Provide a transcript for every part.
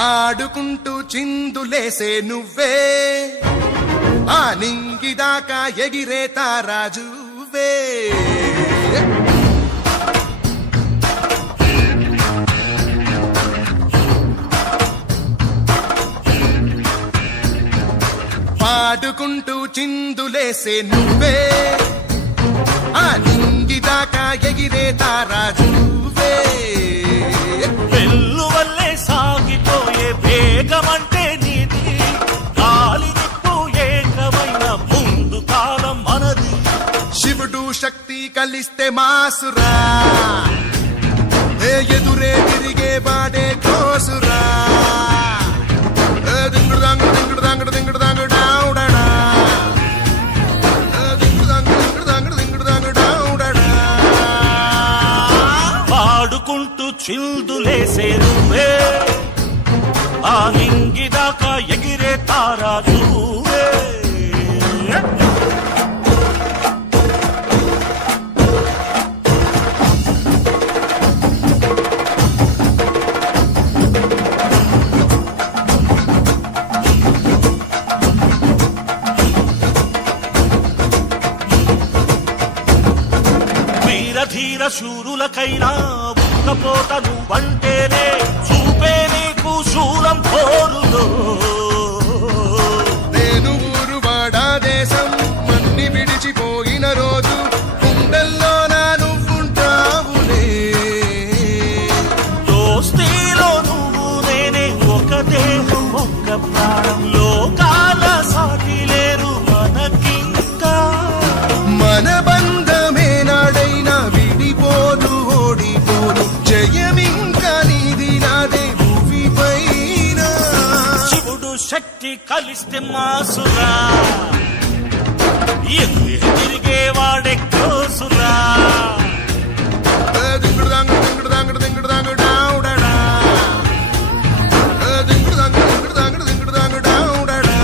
పాడుకుంటూ చిందులేసే నువ్వే ఆ నింగిదాకా ఎగిరే తారాజువే పాడుకుంటూ చిందులేసే నువ్వే ఆ నింగిదాకా ఎగిరే తారాజువే వెల్లువల్లే సాగిపోయే వేగమంటే నీది గాలి నిప్పు ఏకమైన ముందు కాలం మనది శివుడు శక్తి కలిస్తే మాసురా ఎదురే తిరిగే బాడే కోసురా దింగుడు దాంగుడు దింగుడు దాంగుడు దింగుడు దాంగుడు డావుడడా దింగుడు దాంగుడు దింగుడు దాంగుడు దింగుడు దాంగుడు డావుడడా పాడుకుంటూ చిందులేసే నువ్వే ఆ నింగిదాకా ఎగిరే తారాజువే ధీర శూరులకైనా ఉక్కపోత నువ్వంటేనే చూపే నీకు శూలం పోరులో నేను ఊరు వాడా దేశం మన్ని విడిచిపోయిన రోజు గుండెల్లో నా నువ్వుంటావులే దోస్తీలో నువ్వు నేనే ఒక దేహం ఒక్క ప్రాణం లోకాల సాటి లేరు మనకింకా మన బంధమే నాడైనా విడిపోదు ఓడిపోదు జయమింకా నీది నాదే భూమి పైన శివుడు శక్తి కలిస్తే మాసురా ఎదురే తిరిగేవాడే కోసురా దింగుడు దాంగుడు దింగుడు దాంగుడు దింగుడు దాంగుడు డావుడడా దింగుడు దాంగుడు దింగుడు దాంగుడు దింగుడు దాంగుడు డావుడడా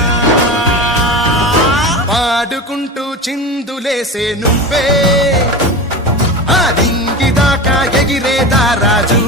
పాడుకుంటూ చిందులేసే నువ్వే ఆ నింగిదాకా ఎగిరే తారాజు